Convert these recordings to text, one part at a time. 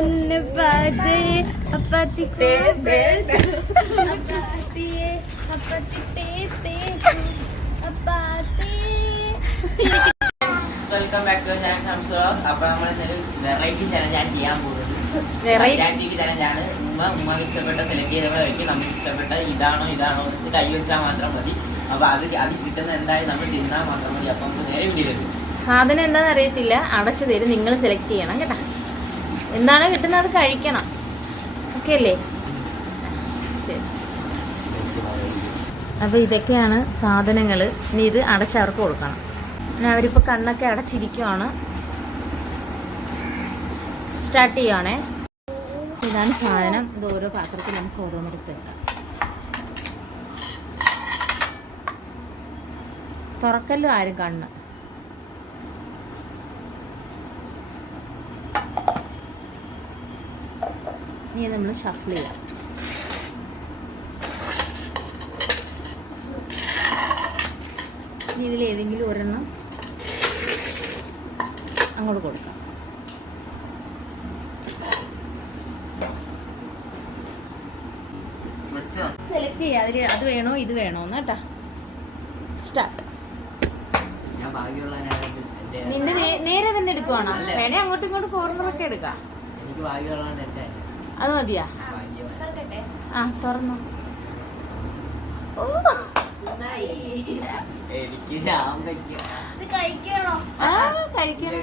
അന്നപ്പാട്ട് അപ്പാത്തി welcome back to channel സംസ്കാരം. അപ്പൊ നമ്മളൊരു വെറൈറ്റി ചലഞ്ചാണ് ചെയ്യാൻ പോകുന്നത്. ചലഞ്ചാണ്. ഉമ്മക്ക് ഇഷ്ടപ്പെട്ട സെലക്ട് ചെയ്ത് കഴിക്കും. നമുക്ക് ഇഷ്ടപ്പെട്ട ഇതാണോ എന്ന് വെച്ച് കൈ വെച്ചാൽ മാത്രം മതി. അപ്പൊ അത് കിട്ടുന്ന എന്തായാലും നമ്മൾ തിന്നാൽ മാത്രം മതി. അപ്പൊ നമുക്ക് നേരെ വീട്ടിൽ സാധനം എന്താണെന്ന് അറിയത്തില്ല, അടച്ചു തരും, നിങ്ങൾ സെലക്ട് ചെയ്യണം കേട്ടാ. എന്താണ് കിട്ടുന്നത് അത് കഴിക്കണം. ഓക്കെ അല്ലേ? ശരി. അപ്പോൾ ഇതൊക്കെയാണ് സാധനങ്ങൾ. ഇനി ഇത് അടച്ചവർക്ക് കൊടുക്കണം. പിന്നെ അവരിപ്പോൾ കണ്ണൊക്കെ അടച്ചിരിക്കുവാണ്. സ്റ്റാർട്ട് ചെയ്യുവാണേ. ഇതാണ് സാധനം. ഇത് ഓരോ പാത്രത്തിൽ നമുക്ക് ഓരോന്നെടുത്ത് വെക്കാം. തുറക്കല്ലോ ആരും കണ്ണ്. ഇനി നമ്മൾ ഷഫിൾ ചെയ്യാം. ഇനി ഇതിൽ ഏതെങ്കിലും ഒരെണ്ണം അങ്ങോട്ട് കൊടുക്കാം. സെലക്ട് ചെയ്യാം. അതിൽ അത് വേണോ ഇത് വേണോ എന്ന് കേട്ടാ. സ്റ്റാർട്ട്. നിന്റെ നേരെ തന്നെ എടുക്കുവാണോ? വേണേ അങ്ങോട്ടും ഇങ്ങോട്ടും കോർണറൊക്കെ എടുക്കാം. അത് മതിയാ? ആ തുറന്നു. കഴിക്കണം.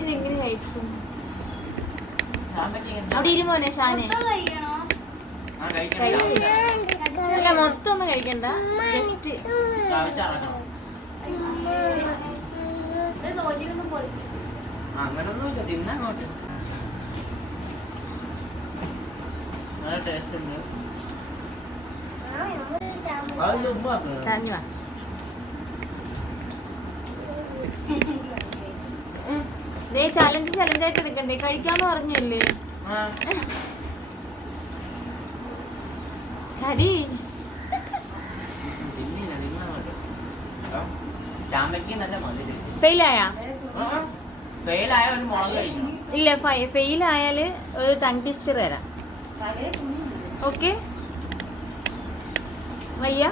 ഇതെങ്ങനെ കഴിക്കും? അവിടെ ഇരുമോനെ ഷാനെ. അല്ല, മൊത്തം ഒന്നും കഴിക്കണ്ട, ജസ്റ്റ് അങ്ങനൊന്നുമില്ല. തിന്നങ്ങോട്ട് നല്ല ടേസ്റ്റ് ഉണ്ട്. ചലഞ്ചായിട്ട് എടുക്കണ്ടേ? കഴിക്കാന്ന് പറഞ്ഞല്ലേ? കടി ഫെയിലായാ? ഇല്ല, ഫെയിലായാല് ഒരു ടങ് ട്വിസ്റ്റർ തരാം. ഓക്കെ? വയ്യ?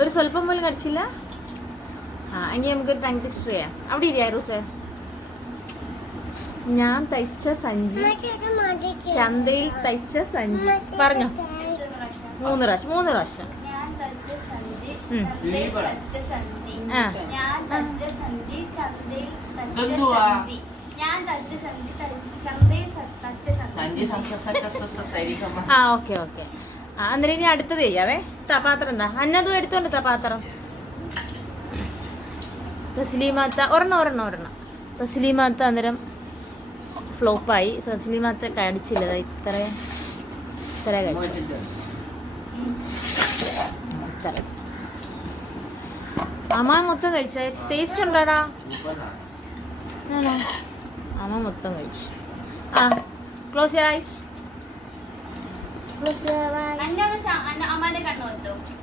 ഒരു സ്വല്പം പോലും കടിച്ചില്ല? എങ്കിൽ നമുക്കൊരു ടങ് ട്വിസ്റ്റർ ചെയ്യാം. അവിടെ ഇരിയാ റൂസേ. ഞാൻ തയ്ച്ച സഞ്ചി, ചന്തയിൽ തയ്ച്ച സഞ്ചി. പറഞ്ഞോ. 3 പ്രാവശ്യം. ഓക്കെ. അന്നേരം ഇനി അടുത്തത് ചെയ്യാവേ. പാത്രം എന്താ? അന്നതും എടുത്തോണ്ട് പാത്രം. തസ്ലീമാത്ത ഒരെണ്ണം. തസ്ലീമാത്ത അന്നേരം ഫ്ലോപ്പായി. തസ്ലീമാത്ത കടിച്ചില്ല. ഇത്ര കഴിച്ചു. അമ്മ മൊത്തം കഴിച്ച ടേസ്റ്റ് ഉണ്ടോടാ? ആണോ? അമ്മ മൊത്തം കഴിച്ചു. Close your eyes.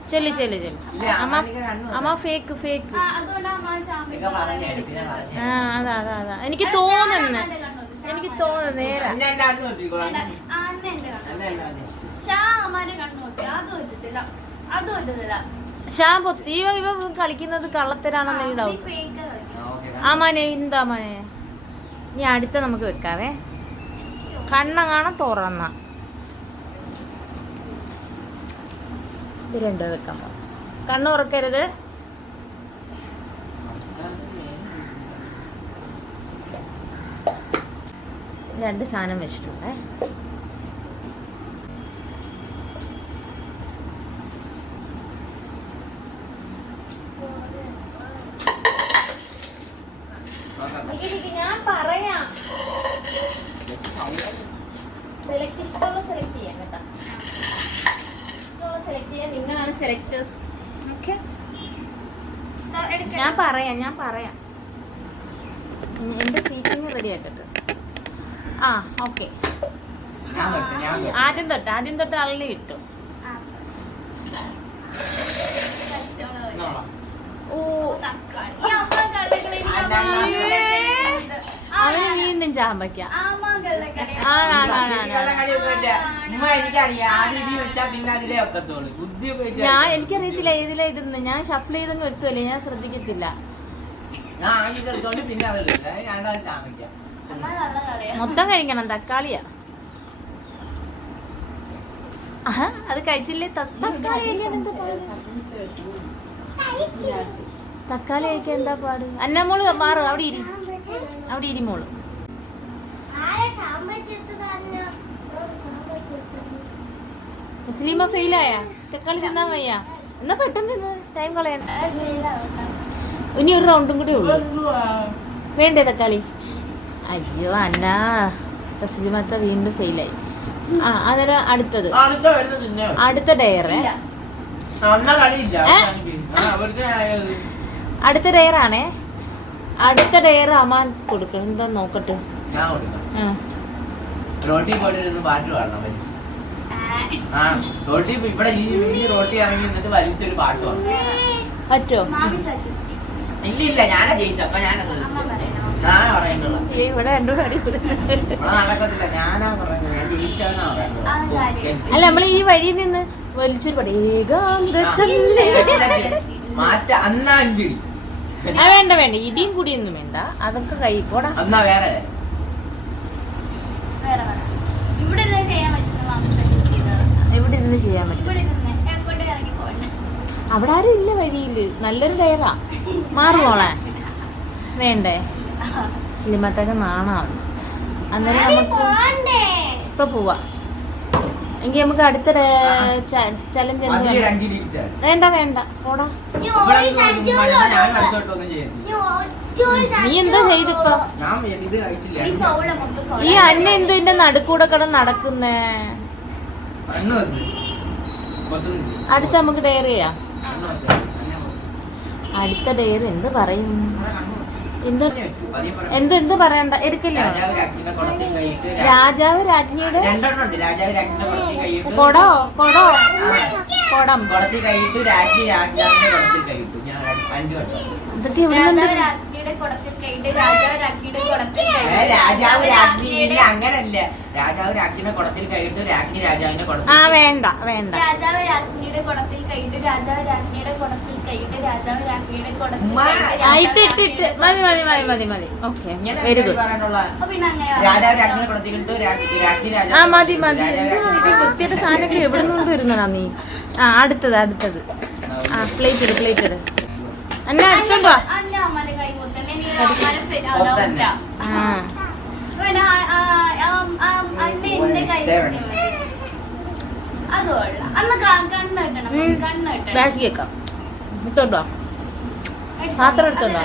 ചെല്ലി. അമ്മ ഫേക്ക്. അതാ എനിക്ക് തോന്നുന്നു നേരെ. ഷാ പൊത്തി ഇവ കളിക്കുന്നത് കള്ളത്തരാണെന്നൊരു ഡൗട്ട്. ആമാനെ എന്താ മാനെ? ഇനി അടുത്ത നമുക്ക് വെക്കാവേ. കണ്ണങ്ങാണം തുറന്ന ഇത് രണ്ടോ വെക്കാൻ. കണ്ണ് ഉറക്കരുത്. രണ്ട് സാധനം വെച്ചിട്ടുണ്ടേ. ഞാൻ പറയാം. ഇഷ്ടമുള്ള സെലക്ട് ചെയ്യാം കേട്ടാ. ഇഷ്ടമുള്ള സെലക്ട് ചെയ്യാൻ നിങ്ങളാണ് സെലക്ടേഴ്സ്. ഓക്കെ? ഞാൻ പറയാം. എന്റെ സീറ്റിങ് റെഡി ആക്കട്ടെ. ഓക്കെ. ആദ്യം തൊട്ട് അള്ളി കിട്ടും. ഓ ആപ്പിളും ചാമ്പയ്ക്ക. ഞാൻ എനിക്കറിയത്തില്ല ഏതിലാ ഇതെന്ന്. ഞാൻ ഷഫിൾ ചെയ്തങ്ങ് വെക്കുമല്ലേ, ഞാൻ ശ്രദ്ധിക്കത്തില്ല. മൊത്തം കഴിക്കണം. തക്കാളിയാ. അത് കഴിച്ചില്ലേ? തക്കാളി തക്കാളി കഴിക്കാൻ എന്താ പാട്? അന്നമോള് മാറും. അവിടെ ഇരി മോള്. തസ്ലീമ ഫെയിലായ? തക്കാളി തിന്നാൻ വയ്യ. എന്നാ പെട്ടെന്ന് തിന്ന്, ടൈം കളയണ്ട. ഇനി ഒരു റൗണ്ടും കൂടെ ഉള്ളു. വേണ്ടേ തക്കാളി? അയ്യോ അന്നാ, തസ്ലീമത്ത വീണ്ടും ഫെയിലായി. അന്നേരം അടുത്തത്, അടുത്ത ഡയറേ, അടുത്ത ഡയറാണേ. അടുത്ത ഡയർ അമാൻ കൊടുക്ക. എന്താ നോക്കട്ടെ. പറ്റോ? ഇല്ല, ഞാനാ ജയിച്ചപ്പ ഞാനത് ഇവിടെ അല്ല, നമ്മൾ ഈ വഴിയിൽ നിന്ന് വലിച്ചൊരു വേണ്ട വേണ്ട, ഇടിയും കൂടിയൊന്നും വേണ്ട. അതൊക്കെ കഴിക്കോടാ. ഇവിടെ ഇരുന്ന് ചെയ്യാൻ പറ്റും. അവിടെ ആരും ഇല്ല വഴിയില്. നല്ലൊരു ഡയറാ. മാറുമോളെ? വേണ്ടേ? സ്ലിമത്തൊക്കെ നാണാണ്. അന്നേരം നമുക്ക് ഇപ്പൊ പോവാ. എങ്കിൽ നമുക്ക് അടുത്ത ചലഞ്ച് വേണ്ട വേണ്ട പോടാ. നീ എന്താ ചെയ്തിപ്പോ? ഈ അന്ന എന്തോ എന്റെ നടുക്കൂടെ കിടന്ന് നടക്കുന്നേ. അടുത്ത നമുക്ക് ഡയറി ചെയ്യാം. അടുത്ത ഡയറി എന്ത് പറയും? എന്ത് പറയണ്ട, എടുക്കല്ലേ? രാജാവ് രാജ്ഞിയുടെ കൊടം ഇതൊക്കെ ഇവിടെ അങ്ങനല്ല. രാജാവ് രാജ്ഞിയുടെ കുടത്തിൽ കൈയിട്ട് രാജ്ഞി രാജാവിന്റെ കുടത്തിൽ. വേണ്ട വേണ്ട. രാജാവ് രാജ്ഞിയുടെ കുടത്തിൽ കൈയിട്ട് രാജാവ് രാജ്ഞിയുടെ കുടത്തിൽ കൈയിട്ട് രാജാവ് രാജ്ഞിയുടെ കുടത്തിൽ മതി മതി മതി മതി മതി. Okay, very good. രാജാവ് രാജ്ഞിയുടെ കുടത്തിൽ രാജ്ഞി രാജാവ്. മതി മതി. വൃത്തിയുടെ സാധനങ്ങൾ എവിടെ നിന്ന് വരുന്നതാ നീ? അടുത്തത് പ്ലേറ്റ് ഇട്. അന്ന അടുത്തോണ്ടോ? ബാക്കി വെക്കാം. എടുത്തോണ്ടോ? പാത്രം എടുത്തോണ്ടോ?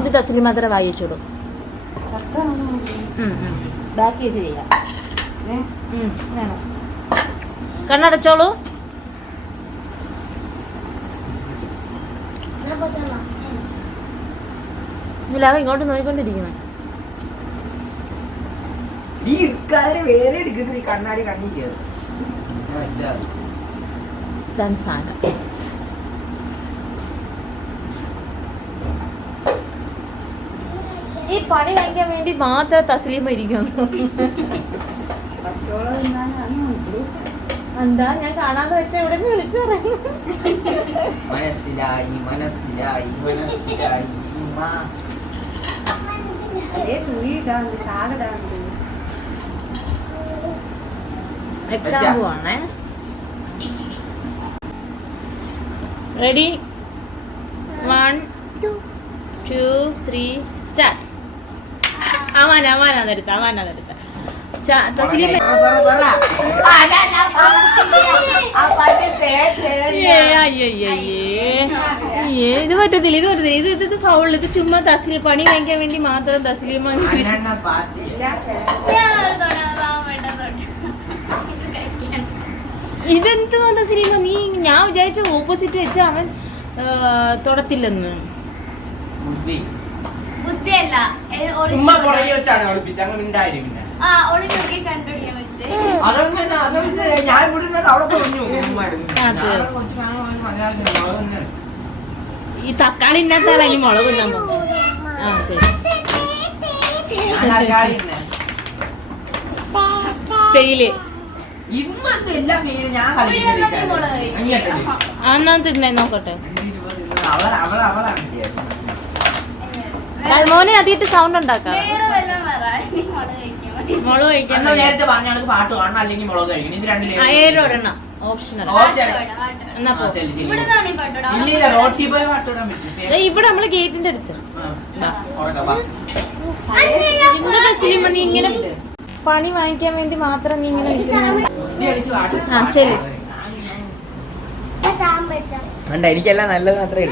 ഇത് തസ്ലി മാത്രം വായിച്ചോളൂ. ബാക്കി വെച്ച് ചെയ്യാം. വേണം. കണ്ണടച്ചോളൂ. ഇല്ലാതെ ഇങ്ങോട്ട് നോക്കിക്കൊണ്ടിരിക്കുന്നു. വേറെ എടുക്കുന്ന കണ്ണാടി കണ്ണിക്ക് സാധനം. ഈ പണി കഴിക്കാൻ വേണ്ടി മാത്രം തസ്ലീമ ഇരിക്കുന്നു. എന്താ ഞാൻ കാണാതെ വെച്ച ഇവിടെ വിളിച്ചു പറയും. മനസ്സിലായി വെക്കാൻ പോവാണേ. റെഡി? 1 2 3 സ്റ്റാർട്ട്. അമാനാതെടുത്ത തസ്ലീമ. ഇത് പറ്റത്തില്ല. ഇത് ഫൗൾ. ഇത് ചുമ്മാ തസ്ലീമ പണി വാങ്ങിക്കാൻ വേണ്ടി മാത്രം തസ്ലീമ. ഇതെന്ത് തസ്ലീമ? നീ ഞാൻ വിചാരിച്ച ഓപ്പോസിറ്റ് വെച്ച അവൻ തൊടത്തില്ലെന്ന്. ബുദ്ധിയല്ല. ഈ തക്കാളി ഇന്നത്താളെ ഇനി മുളക് തിന്നാൻ പോകും. ആ ശരി. തേയില് ഇന്നത്തെ എല്ലാ ഫീലും ഞാൻ കളിക്കുന്നില്ല. എന്നാ തിന്നേ നോക്കട്ടെ. അവളാണ് മോനെ അതിട്ട് സൗണ്ട് ഉണ്ടാക്കാം. വേറെ വല്ലതും പറ. ഇനി മുളക് കഴിക്കാൻ മതി. മുളക് കഴിക്കാൻ നേരത്തെ പറഞ്ഞാണ് പാട്ട് കാണണം അല്ലെങ്കിൽ മുളക് കഴിക്കണം. ഇത് രണ്ടിലും ഏഴൊരെണ്ണം ഓപ്ഷണൽ. എന്നാ പോ. ഇവിടുന്നാണ് ഈ പാട്ടോടാ. ഇല്ല റോട്ടി പോയി പാട്ടിടാൻ പറ്റില്ല. ദേ ഇവിടെ നമ്മള് ഗേറ്റിന്റെ അടുത്ത്. എന്താ തസ്ലീമ നീ ഇങ്ങനെ പണി വാങ്ങിക്കാൻ വേണ്ടി മാത്രം നീ ഇങ്ങനെ ഇരിക്കുന്നത്? ആ ശരി. എനിക്കെല്ലാം നല്ലത് മാത്രമേ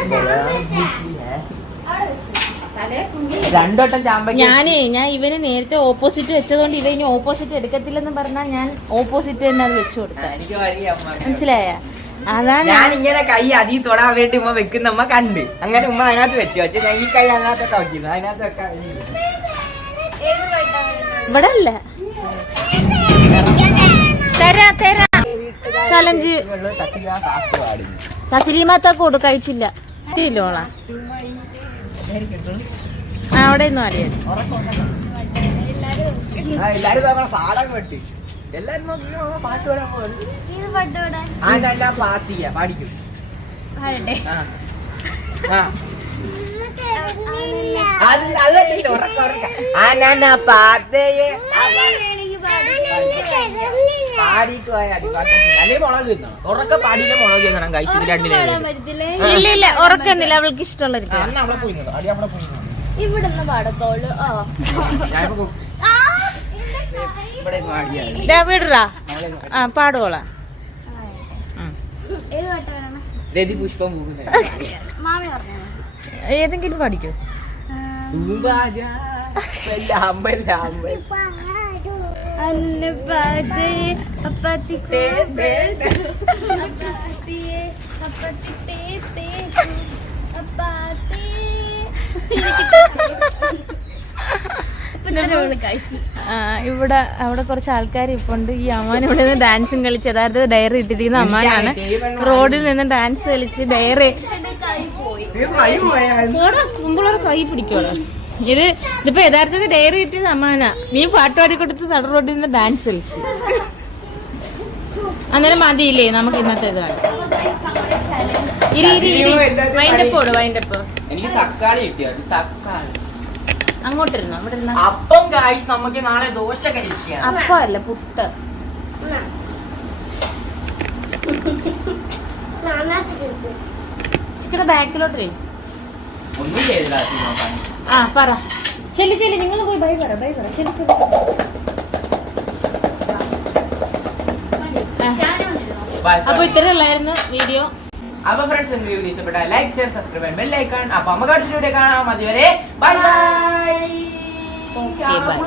അവിടെ വെച്ച്. തലേ കുഞ്ഞി. രണ്ടോട്ടം ചാമ്പ ഞാൻ ഇവന് നേരത്തെ ഓപ്പോസിറ്റ് വെച്ചതുകൊണ്ട് ഇവ ഇനി ഓപ്പോസിറ്റ് എടുക്കത്തില്ലെന്ന് പറഞ്ഞാൽ ഞാൻ ഓപ്പോസിറ്റ് തന്നെ അത് വെച്ചു കൊടുത്ത. എനിക്ക് വലിയ മനസ്സിലായ? അതാണ് ഞാൻ ഇങ്ങനെ കൈ അതി തൊടാൻ വേണ്ടി ഉമ്മ വെക്കുന്ന ഉമ്മ കണ്ട് അങ്ങനെ ഉമ്മ അതിനകത്ത് വെച്ചു വെച്ച് ഞാൻ ഈ കൈ അതിനകത്തൊക്കെ വെക്കുന്നു അതിനകത്ത് വെക്കാൻ ഏത് പാട്ടാണ്? ഇവിടെ അല്ല. തരാ തരാ ചലഞ്ച്. തസ്ലീമാത്ത കഴിച്ചില്ല. ഇല്ലോളാ അവിടെ ഒന്നും അറിയാം. എല്ലാരും നമ്മളെ സാടം വെട്ടി എല്ലാരും പാട്ട് പാടാൻ പോകും. ഏത് പാട്ടോടാ? അതെല്ലാം പാത്തിയ പാടിക്കും. പാടട്ടെ. പാടിയിട്ട് പോയാൽ അല്ലെങ്കിൽ മുളക് തിന്നണം. ഉറക്കെ പാടിയില്ല മുളക് തിന്നണം. കഴിച്ചത് രണ്ടിലേ പാടാൻ പറ്റത്തില്ലേ? ഇല്ല ഇല്ല ഉറക്കുന്നില്ല. അവൾക്ക് ഇഷ്ടമുള്ള നമ്മളെ പോയിന്നോ അടി നമ്മളെ പോയിന്നോ ഇവിടുന്ന് പാടത്തോളൂ. ഇവിടെ പാടിയാണ് വിടറാ. ആ പാടുവോളാ. ഏത് പാട്ടാണ്? രതി പുഷ്പം പോകുന്നത് മാമി പറഞ്ഞു. ഏതെങ്കിലും പാടിക്കോ. അന്ന പാട്ട് അപ്പത്തിക്കേ അപ്പത്തിയേ അപ്പത്തിട്ടേ അപ്പാത്തേ. ഇവിടെ അവിടെ കുറച്ച് ആൾക്കാർ ഇപ്പുണ്ട്. ഈ അമ്മാൻ ഇവിടെ നിന്ന് ഡാൻസും കളിച്ച് യഥാർത്ഥ ഡയറി ഇട്ടിരിക്കുന്ന അമ്മാനാണ്. റോഡിൽ നിന്ന് ഡാൻസ് കളിച്ച് ഡയറി മുമ്പുള്ളവർ കൈ പിടിക്കുമല്ലോ. ഇതിപ്പോ യഥാർത്ഥത്തിൽ ഡയറി ഇട്ടിയത് അമ്മാനാ. നീ പാട്ട് പാടിക്കൊടുത്ത് നട റോഡിൽ നിന്ന് ഡാൻസ് കളിച്ച്. അന്നേരം മതിയില്ലേ നമുക്ക് ഇന്നത്തെ ഇതാണ്. വൈൻഡപ്പോട് വൈൻഡപ്പ്. എനിക്ക് തക്കാളി കിട്ടിയത്. തക്കാളി അങ്ങോട്ടിരുന്നോ? അവിടെ ഇരുന്നോ? അപ്പം ഗായ്സ് നമുക്ക് നാളെ ദോശ കഴിക്കാം. അപ്പം അല്ല പുട്ട്. ചിക്കയുടെ ബാക്കിലോട്ടേ. ഒന്നും ചെയ്തില്ല. ആ പറ. ചെല്ലി ചെല്ലി നിങ്ങൾ പോയി ബൈ പറ. ബൈ പറ. ശരി ശരി. അപ്പൊ ഇത്ര ഉള്ളായിരുന്നു വീഡിയോ. അപ്പൊ ഫ്രണ്ട്സ് നിങ്ങൾക്ക് വീഡിയോ ഇഷ്ടപ്പെട്ട like share subscribe bell icon. അപ്പൊ നമുക്ക് അടുത്ത വീഡിയോ കാണാം. അതുവരെ ബൈ ബൈ. Okay bye.